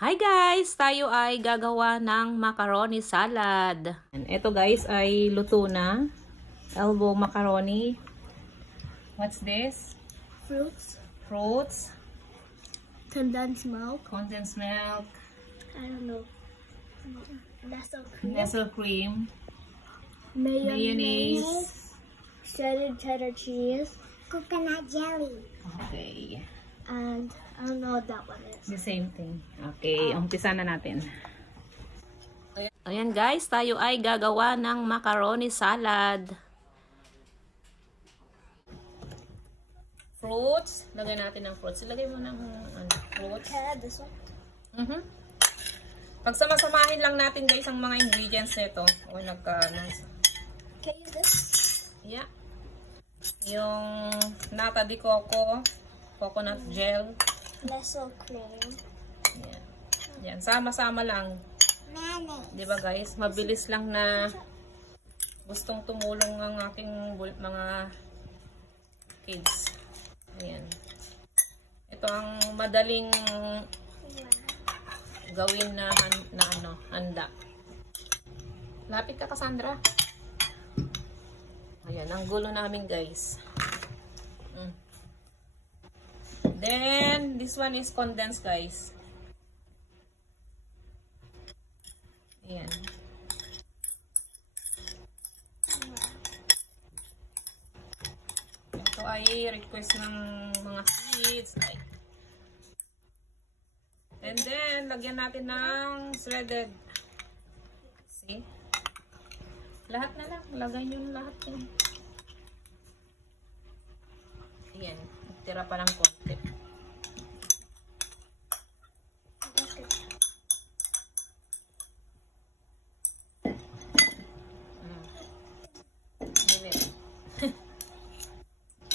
Hi guys! Tayo ay gagawa ng macaroni salad. Ito guys ay luto na. Elbow macaroni. What's this? Fruits. Condensed milk. Condensed milk. I don't know. Nestle cream. Mayonnaise. Shredded cheddar cheese. Coconut jelly. Okay. And I don't know what that one is. The same thing. Okay, umpisa na natin. Ayan guys, tayo ay gagawa ng macaroni salad. Fruits. Lagay natin ng fruits. Ilagay mo ng fruits. Can I add this one? Pagsama-samahin lang natin guys ang mga ingredients nito. O Can you use this? Yeah. Yung nata de coco, coconut gel. Nestle cream. Yan. Yan, sama-sama lang. Mayonnaise. 'Di ba guys? Mabilis lang na gustong tumulong ang aking mga kids. Ayan. Ito ang madaling gawin na handa. Lapit ka, Cassandra. Ayan, ang gulo namin guys. Then, this one is condensed guys. Ayan. Ito ay request ng mga kids. And then, lagyan natin ng shredded. See? Lahat na lang. Lagay nyo na lahat yan. Ayan. Tira pa lang konti.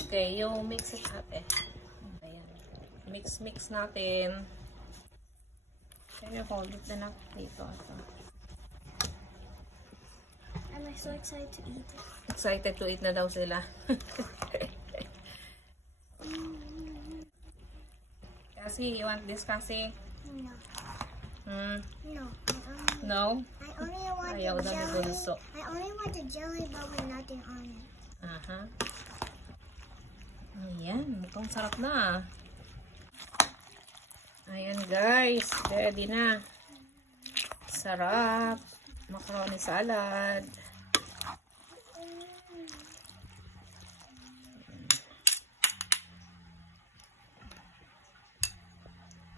Okay, yung mix it ate. Ayan. Mix natin. Can you hold it na dito? I'm so excited to eat it. Excited to eat na daw sila. Kasi, you want this kasi? No. No. No? I only want Ayaw the daw ni jelly. Bunso. I only want the jelly but with nothing on it. Aha. Ayan, mukhang sarap na. Ayan guys, ready na. Sarap. Macaroni salad.